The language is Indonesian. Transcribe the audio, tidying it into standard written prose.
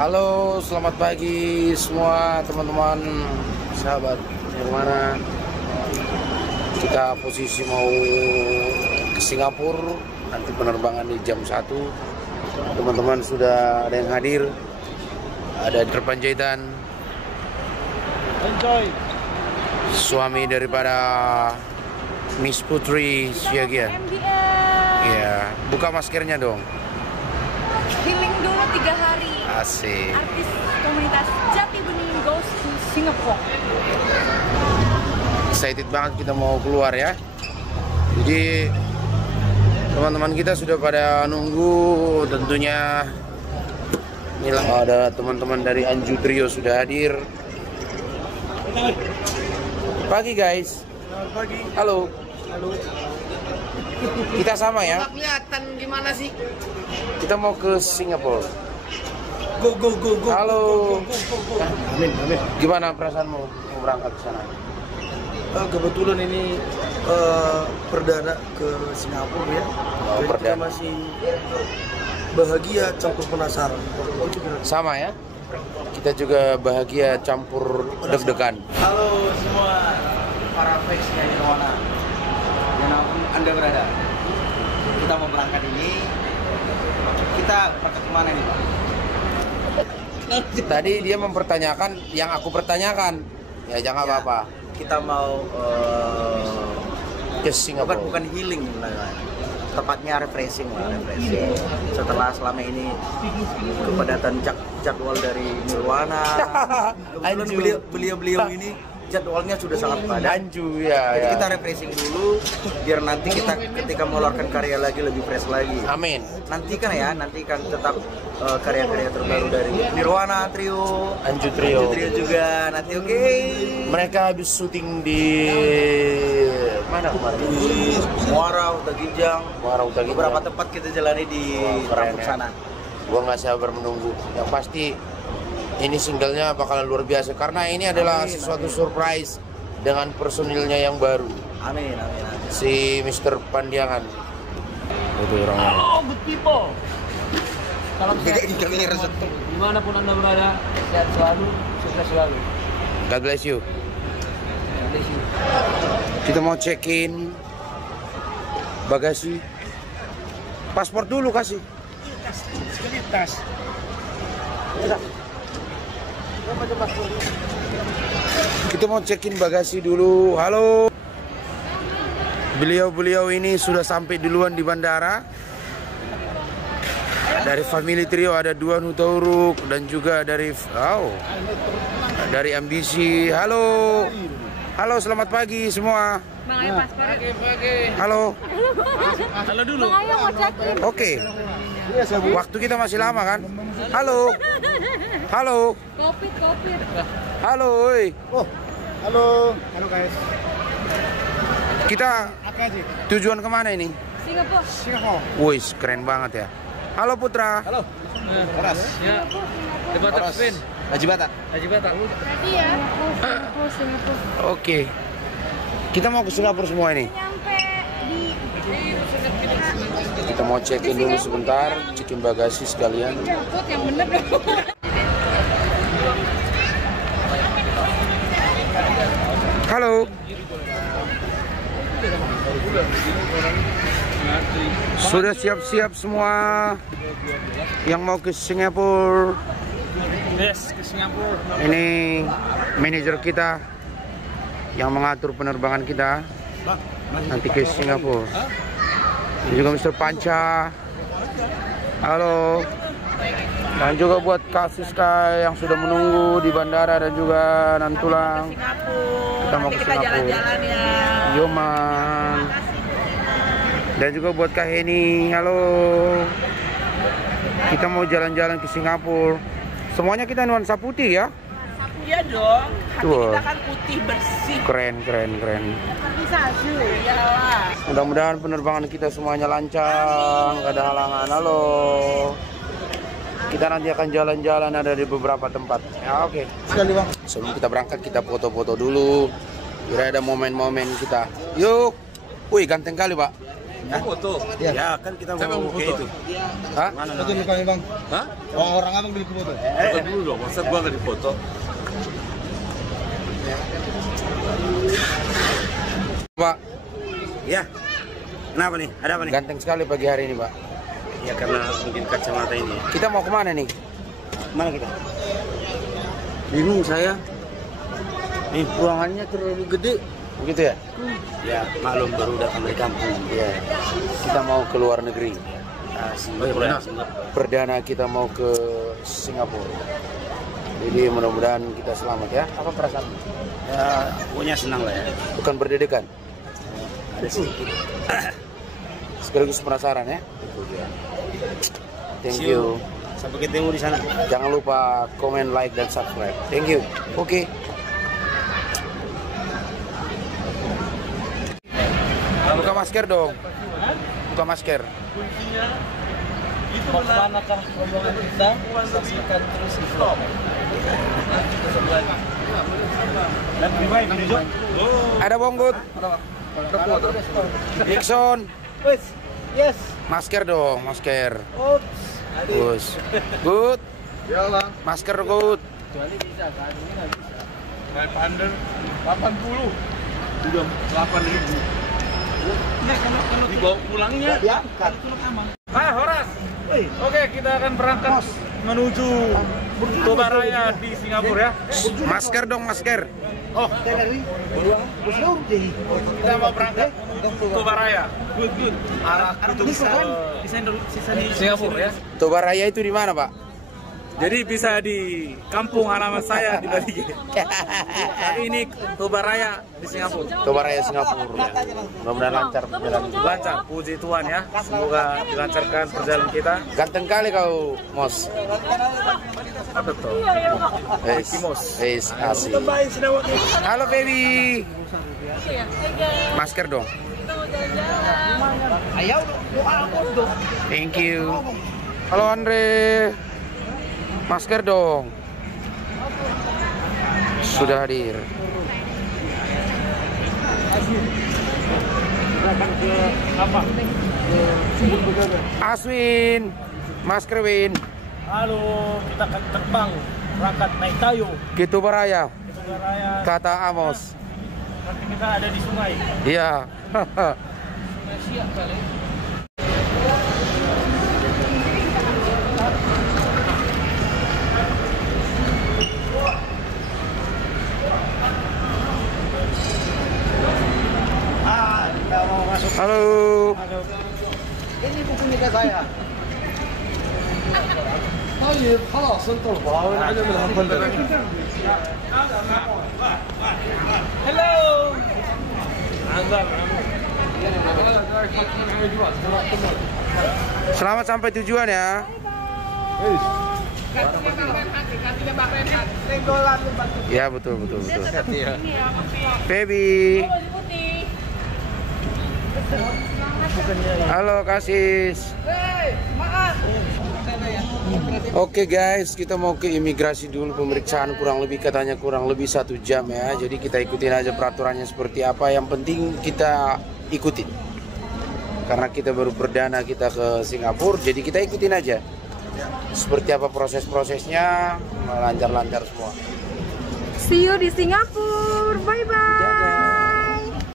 Halo, selamat pagi semua teman-teman, sahabat Nirwana. Kita posisi mau ke Singapura, nanti penerbangan di jam 1. Teman-teman sudah ada yang hadir, ada di Panjaitan. Enjoy. Suami daripada Miss Putri Siagian. Iya, buka maskernya dong. Healing dulu 3 hari. Asik. Artis komunitas Jati Bening goes to Singapore. Excited banget kita mau keluar ya. Jadi teman-teman kita sudah pada nunggu tentunya. Inilah ada teman-teman dari Anju Trio sudah hadir. Pagi guys. Selamat pagi. Halo. Halo. Kita sama ya. Nggak kelihatan gimana sih? Kita mau ke Singapura. Go go go go. Halo. Go, go, go, go. Amin, amin. Gimana perasaanmu mau berangkat ke sana? Kebetulan ini perdana ke Singapura ya. Oh, Jadi kita perdana. masih bahagia campur penasaran. Sama ya. Kita juga bahagia campur deg-degan. Halo semua para fansnya Nirwana, dimanapun Anda berada. Kita mau berangkat ini. Kita berangkat kemana nih Pak? Tadi dia mempertanyakan yang aku pertanyakan. Ya jangan Ya, apa-apa. Kita mau Ke Singapura. bukan healing lah. Tepatnya refreshing lah, refreshing. Setelah selama ini kepadatan jadwal dari Nirwana, kebetulan Anju. beliau ini jadwalnya sudah sangat padat. Anju ya. Jadi Ya. kita refreshing dulu, biar nanti kita ketika mengeluarkan karya lagi lebih fresh lagi. Amin. Nantikan tetap karya-karya terbaru dari Nirwana Trio, Anju Trio. juga nanti oke. Mereka habis syuting di mana kemarin? Di Muara, Utaginjang, Muara Utaginjang. beberapa tempat kita jalani di Keren kampung ya. sana. Gua nggak sabar menunggu. Yang pasti ini singlenya bakalan luar biasa karena ini adalah Amin, sesuatu amin. surprise dengan personilnya yang baru, Amin, amin, amin. si Mr. Pandiangan. Itu orangnya. Oh, good people. Salam sehat. Kami resep. Dimanapun Anda berada, sehat selalu, sukses selalu. God bless you. Bless you. Kita mau check-in bagasi. Paspor dulu kasih. Tas. Kita mau check-in bagasi dulu. Halo. Beliau-beliau ini sudah sampai duluan di bandara. Dari family trio ada dua Nutoruk dan juga dari dari Ambisi. Halo. Halo, selamat pagi semua. Bang Ayo paspor. Halo. Halo dulu. Bang Ayo mau check-in. Oke. Waktu kita masih lama kan? Halo. Halo. Covid. Halo, oi. Oh, halo. Halo guys. Kita Apa sih? tujuan kemana ini? Singapura. Singapura. Wih, keren banget ya. Halo Putra. Halo. Horas. Ya. Debat Spin. Haji Batak. Haji Batak. Berarti ya. Singapura. Oke. Kita mau ke Singapura semua ini. Nyampe di Kita mau check-in dulu sebentar, check-in bagasi sekalian. Jemput yang bener dong. Halo. Sudah siap-siap semua yang mau ke Singapura. Yes, ke Singapura. Ini manajer kita yang mengatur penerbangan kita nanti ke Singapura. Ini juga Mr. Panca. Halo. Dan juga buat Kak Siska yang sudah menunggu di bandara dan juga Nantulang. Kita mau ke Singapura. Yo man. Dan juga buat Kak Heni. Halo. Kita mau jalan-jalan ke Singapura. Semuanya kita nuansa putih ya. Iya dong, hati Tuh. kita kan putih bersih. Keren. Bisa sih, iyalah. Mudah-mudahan penerbangan kita semuanya lancar, nggak ada halangan. Halo. Kita nanti akan jalan-jalan ada di beberapa tempat. Ya oke. Sekali bang. Sebelum kita berangkat kita foto-foto dulu. Kira ada momen-momen kita. Yuk. Wih ganteng kali pak. Foto. Ya kan kita mau foto itu. Hah? Mana foto dulu kami bang? Hah? Orang abang dulu foto. Foto dulu dong. Masa gua nggak difoto? Pak, Ya. Kenapa nih? Ada apa nih? ganteng sekali pagi hari ini, Pak. Ya karena mungkin kacamata ini. Kita mau kemana nih? Mana kita? Bingung saya. Nih ruangannya terlalu gede. Begitu ya? Ya maklum baru datang dari kampung. Iya. Kita mau ke luar negeri. Singapura. Perdana kita mau ke Singapura. Jadi mudah-mudahan kita selamat ya. Apa perasaan? Ya pokoknya senang lah ya. Bukan berdedekan. Ada sedikit. Sekaligus penasaran ya. Thank See you. Sampai ketemu di sana. Jangan lupa komen, like, dan subscribe. Thank you. Oke. Buka masker dong. Buka masker. Mau kemanakah rombongan kita? Saksikan terus di vlog. Ada bonggut. Dixon. Yes. Masker dong, masker. Oops. Gus. Good. Ya bang. Masker good. Kecuali bisa kan? Ini nggak bisa. 80. Sudah 8.000. Dibawa pulangnya. Diangkat. Horas. Oke, kita akan berangkat menuju Tobaraya di Singapura ya. Masker dong, masker. Kita mau berangkat menuju Tobaraya. Good. Arah itu Singapura ya. Tobaraya itu di mana, Pak? Jadi bisa di kampung halaman saya di Bali. Tapi ini Tobaraya di Singapura. Tobaraya Singapura. Ya. Mudah-mudahan lancar perjalanan. Lancar, puji Tuhan ya. Semoga dilancarkan perjalanan kita. Ganteng kali kau, Mos. Apa tuh? Asik. Halo, baby. Masker dong. Thank you. Halo, Andre. Masker dong. Sudah hadir. Aswin. Masker Win. Halo, kita akan terbang berangkat naik kayu. Gitu Baraya. Kita beraya. Kata Amos. Nanti kita ada di sungai. Iya. Halo. Ini buku nikah saya. Halo. Selamat sampai tujuan ya. Ya betul. Baby. Halo Kasis. Oke guys, kita mau ke imigrasi dulu, pemeriksaan kurang lebih 1 jam ya. Jadi kita ikutin aja peraturannya seperti apa. Yang penting kita ikutin. Karena kita baru perdana kita ke Singapura, jadi kita ikutin aja. Seperti apa proses-prosesnya, lancar-lancar semua. See you di Singapura. Bye bye.